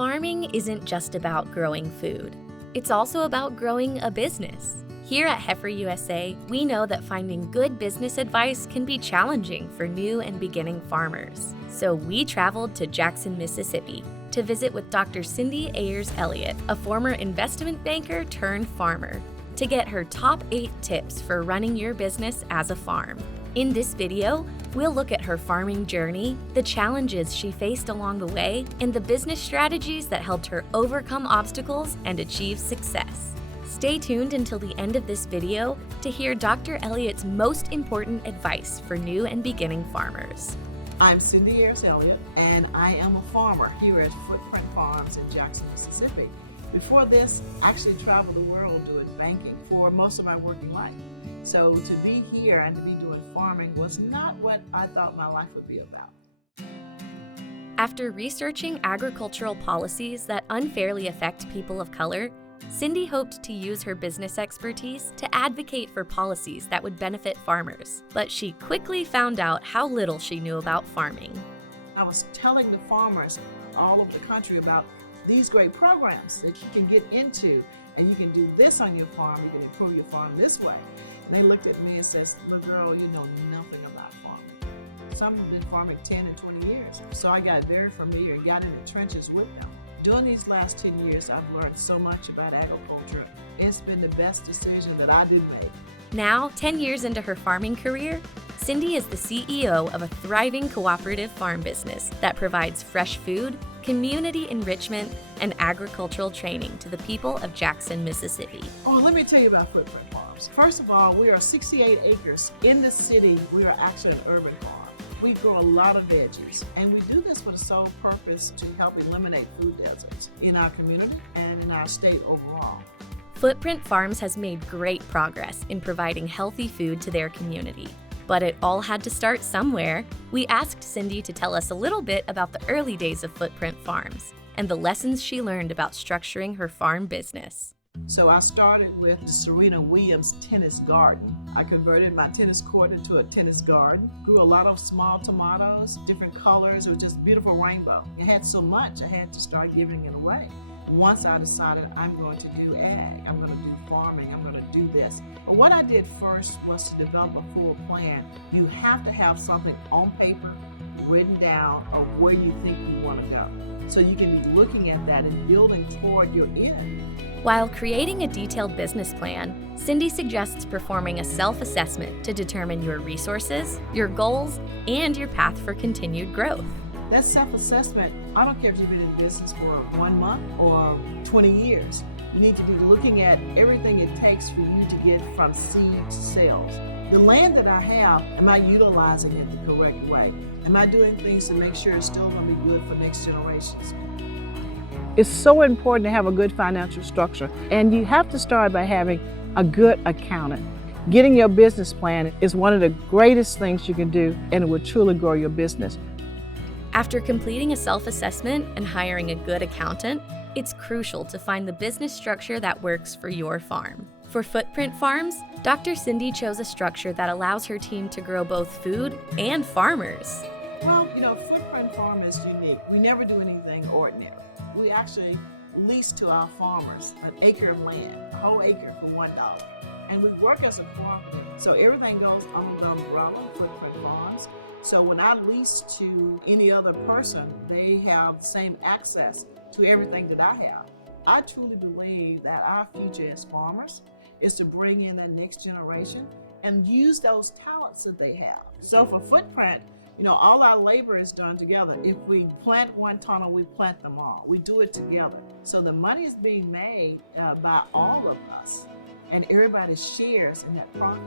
Farming isn't just about growing food. It's also about growing a business. Here at Heifer USA, we know that finding good business advice can be challenging for new and beginning farmers. So we traveled to Jackson, Mississippi to visit with Dr. Cindy Ayers-Elliott, a former investment banker turned farmer, to get her top 8 tips for running your business as a farm. In this video, we'll look at her farming journey, the challenges she faced along the way, and the business strategies that helped her overcome obstacles and achieve success. Stay tuned until the end of this video to hear Dr. Elliott's most important advice for new and beginning farmers. I'm Cindy Ayers-Elliott, and I am a farmer here at Footprint Farms in Jackson, Mississippi. Before this, I actually traveled the world doing banking for most of my working life. So to be here and to be doing farming was not what I thought my life would be about. After researching agricultural policies that unfairly affect people of color, Cindy hoped to use her business expertise to advocate for policies that would benefit farmers. But she quickly found out how little she knew about farming. I was telling the farmers all over the country about these great programs that you can get into, and you can do this on your farm, you can improve your farm this way. And they looked at me and said, "Little girl, you know nothing about farming." Some have been farming 10 and 20 years. So I got very familiar and got in the trenches with them. During these last 10 years, I've learned so much about agriculture. It's been the best decision that I did make. Now, 10 years into her farming career, Cindy is the CEO of a thriving cooperative farm business that provides fresh food, community enrichment, and agricultural training to the people of Jackson, Mississippi. Oh, let me tell you about Footprint Farms. First of all, we are 68 acres. In the city, we are actually an urban farm. We grow a lot of veggies, and we do this for the sole purpose to help eliminate food deserts in our community and in our state overall. Footprint Farms has made great progress in providing healthy food to their community. But it all had to start somewhere. We asked Cindy to tell us a little bit about the early days of Footprint Farms and the lessons she learned about structuring her farm business. So I started with the Serena Williams tennis garden. I converted my tennis court into a tennis garden, grew a lot of small tomatoes, different colors. It was just a beautiful rainbow. I had so much, I had to start giving it away. Once I decided I'm going to do ag, I'm going to do farming, I'm going to do this. But what I did first was to develop a full plan. You have to have something on paper, written down, of where you think you want to go. So you can be looking at that and building toward your end. While creating a detailed business plan, Cindy suggests performing a self-assessment to determine your resources, your goals, and your path for continued growth. That self-assessment, I don't care if you've been in business for 1 month or 20 years. You need to be looking at everything it takes for you to get from seed to sales. The land that I have, am I utilizing it the correct way? Am I doing things to make sure it's still going to be good for next generations? It's so important to have a good financial structure, and you have to start by having a good accountant. Getting your business plan is one of the greatest things you can do, and it will truly grow your business. After completing a self-assessment and hiring a good accountant, it's crucial to find the business structure that works for your farm. For Footprint Farms, Dr. Cindy chose a structure that allows her team to grow both food and farmers. Well, Footprint Farm is unique. We never do anything ordinary. We actually lease to our farmers an acre of land, a whole acre for $1. And we work as a farm, so everything goes under the umbrella of Footprint Farms. So when I lease to any other person, they have the same access to everything that I have. I truly believe that our future as farmers is to bring in that next generation and use those talents that they have. So for Footprint, all our labor is done together. If we plant one tunnel, we plant them all. We do it together. So the money is being made by all of us, and everybody shares in that profit.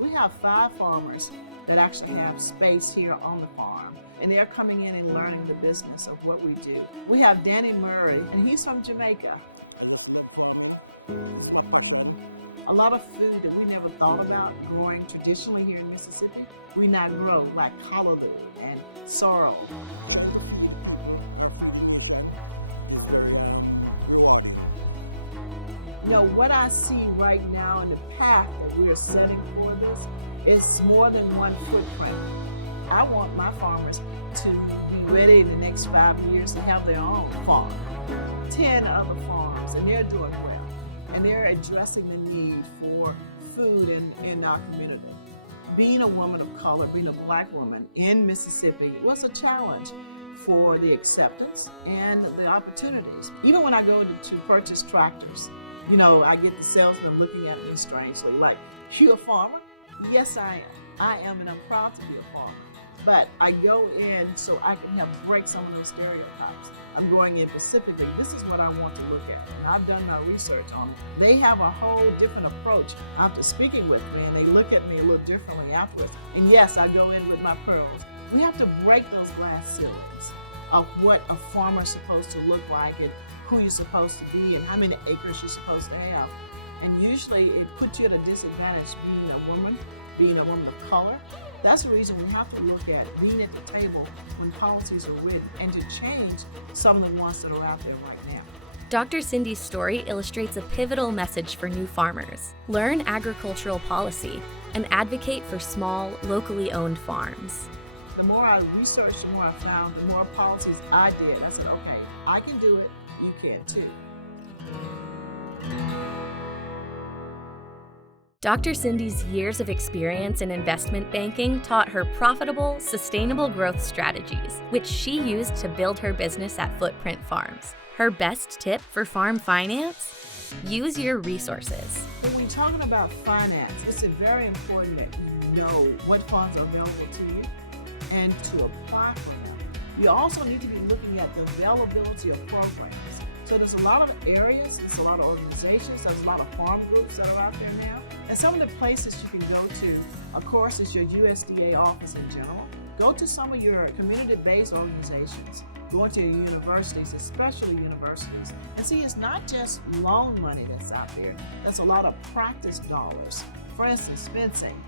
We have 5 farmers that actually have space here on the farm, and they're coming in and learning the business of what we do. We have Danny Murray, and he's from Jamaica. A lot of food that we never thought about growing traditionally here in Mississippi, we now grow, like callaloo and sorrel. What I see right now in the path that we are setting for this is more than one footprint. I want my farmers to be ready in the next 5 years to have their own farm. 10 other farms, and they're doing well. And they're addressing the need for food in our community. Being a woman of color, being a black woman in Mississippi was a challenge for the acceptance and the opportunities. Even when I go to purchase tractors, I get the salesman looking at me strangely, like, "You a farmer?" Yes, I am. I am, and I'm proud to be a farmer. But I go in so I can help break some of those stereotypes. I'm going in specifically, this is what I want to look at. And I've done my research on it. They have a whole different approach after speaking with me, and they look at me a little differently afterwards. And yes, I go in with my pearls. We have to break those glass ceilings of what a farmer's supposed to look like and who you're supposed to be and how many acres you're supposed to have. And usually it puts you at a disadvantage being a woman of color. That's the reason we have to look at being at the table when policies are written and to change some of the ones that are out there right now. Dr. Cindy's story illustrates a pivotal message for new farmers. Learn agricultural policy and advocate for small, locally owned farms. The more I researched, the more I found, the more policies I did. I said, okay, I can do it, you can too. Dr. Cindy's years of experience in investment banking taught her profitable, sustainable growth strategies, which she used to build her business at Footprint Farms. Her best tip for farm finance? Use your resources. When we're talking about finance, it's very important that you know what funds are available to you and to apply for them. You also need to be looking at the availability of programs. So there's a lot of areas, there's a lot of organizations, there's a lot of farm groups that are out there now. And some of the places you can go to, of course, is your USDA office in general. Go to some of your community-based organizations. Go into your universities, especially universities, and see it's not just loan money that's out there. There's a lot of practice dollars. For instance, fencing.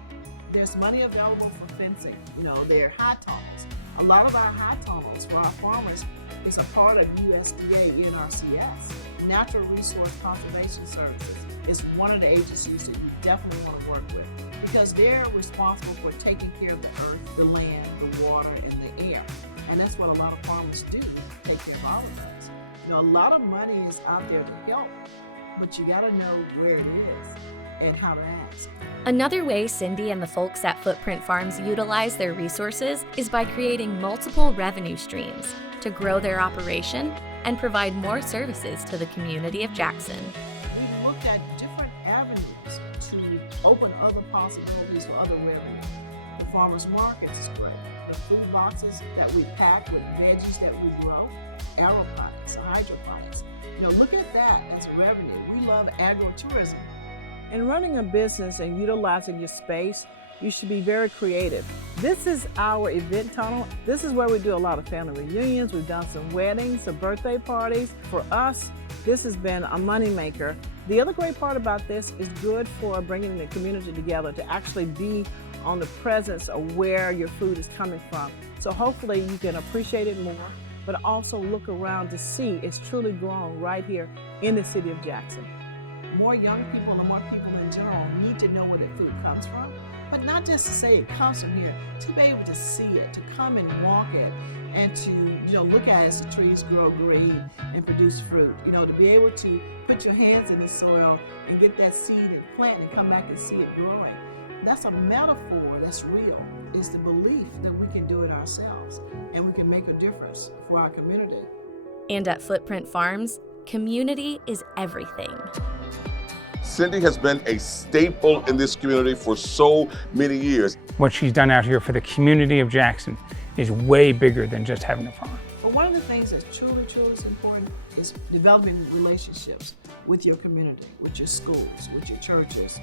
There's money available for fencing. There are high tunnels. A lot of our high tunnels for our farmers is a part of USDA NRCS. Natural Resource Conservation Services is one of the agencies that you definitely want to work with because they're responsible for taking care of the earth, the land, the water, and the air. And that's what a lot of farmers do, take care of all of those. A lot of money is out there to help, but you got to know where it is and how to ask. Another way Cindy and the folks at Footprint Farms utilize their resources is by creating multiple revenue streams to grow their operation and provide more services to the community of Jackson. We looked at different avenues to open other possibilities for other revenue. The farmers markets is great. The food boxes that we pack with veggies that we grow, aeroponics, hydroponics. Look at that as revenue. We love agritourism. In running a business and utilizing your space, you should be very creative. This is our event tunnel. This is where we do a lot of family reunions. We've done some weddings, some birthday parties. For us, this has been a moneymaker. The other great part about this is good for bringing the community together to actually be on the presence of where your food is coming from. So hopefully you can appreciate it more, but also look around to see it's truly grown right here in the city of Jackson. More young people and more people in general need to know where their food comes from, but not just to say it comes from here, to be able to see it, to come and walk it, and to look at it as the trees grow green and produce fruit. To be able to put your hands in the soil and get that seed and plant and come back and see it growing. That's a metaphor that's real. It's the belief that we can do it ourselves and we can make a difference for our community. And at Footprint Farms, community is everything. Cindy has been a staple in this community for so many years. What she's done out here for the community of Jackson is way bigger than just having a farm. But one of the things that's truly is important is developing relationships with your community, with your schools, with your churches.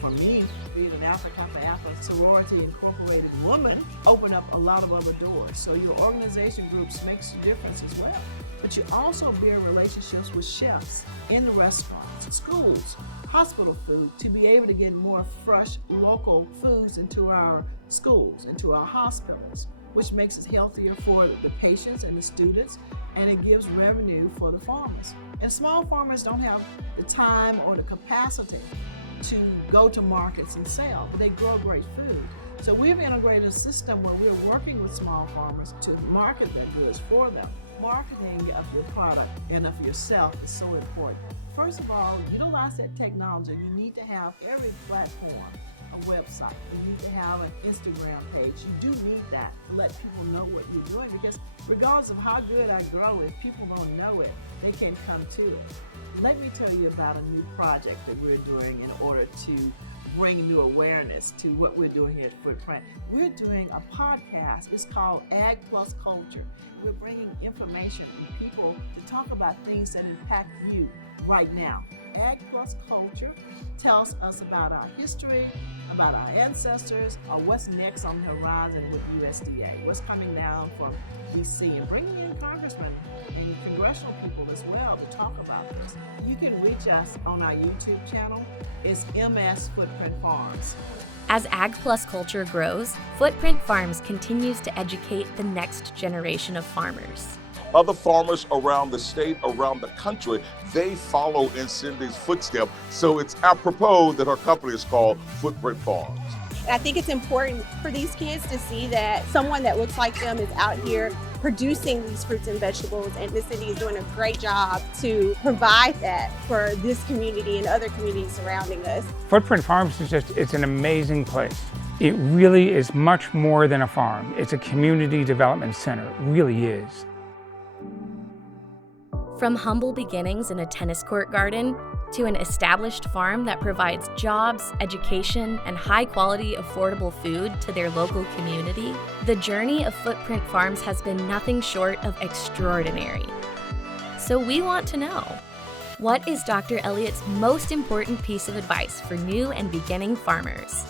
For me, being an Alpha Kappa Alpha sorority incorporated woman opened up a lot of other doors. So your organization groups makes a difference as well. But you also build relationships with chefs in the restaurants, schools, hospital food, to be able to get more fresh local foods into our schools, into our hospitals, which makes it healthier for the patients and the students, and it gives revenue for the farmers. And small farmers don't have the time or the capacity to go to markets and sell, but they grow great food. So we've integrated a system where we're working with small farmers to market their goods for them. Marketing of your product and of yourself is so important. First of all, utilize that technology. You need to have every platform, a website. You need to have an Instagram page. You do need that to let people know what you're doing, because regardless of how good I grow, if people don't know it, they can't come to it. Let me tell you about a new project that we're doing in order to bring new awareness to what we're doing here at Footprint. We're doing a podcast. It's called Ag Plus Culture. We're bringing information and people to talk about things that impact you right now. Ag Plus Culture tells us about our history, about our ancestors, or what's next on the horizon with USDA, what's coming down from DC, and bringing in congressmen and congressional people as well to talk about this. You can reach us on our YouTube channel. It's MS Footprint Farms. As Ag Plus Culture grows, Footprint Farms continues to educate the next generation of farmers. Other farmers around the state, around the country, they follow in Cindy's footsteps. So it's apropos that her company is called Footprint Farms. I think it's important for these kids to see that someone that looks like them is out here producing these fruits and vegetables, and the city is doing a great job to provide that for this community and other communities surrounding us. Footprint Farms is it's an amazing place. It really is much more than a farm. It's a community development center. It really is. From humble beginnings in a tennis court garden to an established farm that provides jobs, education, and high-quality, affordable food to their local community, the journey of Footprint Farms has been nothing short of extraordinary. So we want to know, what is Dr. Elliott's most important piece of advice for new and beginning farmers?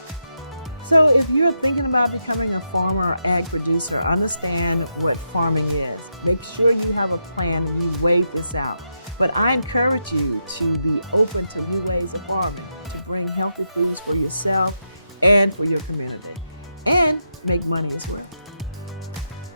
So if you're thinking about becoming a farmer or ag producer, understand what farming is. Make sure you have a plan and you weigh this out. But I encourage you to be open to new ways of farming, to bring healthy foods for yourself and for your community, and make money as well.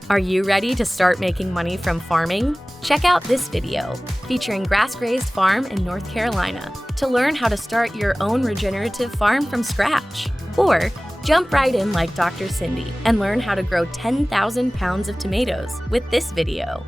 Are you ready to start making money from farming? Check out this video featuring Grass Grazed Farm in North Carolina to learn how to start your own regenerative farm from scratch. Or jump right in like Dr. Cindy and learn how to grow 10,000 pounds of tomatoes with this video.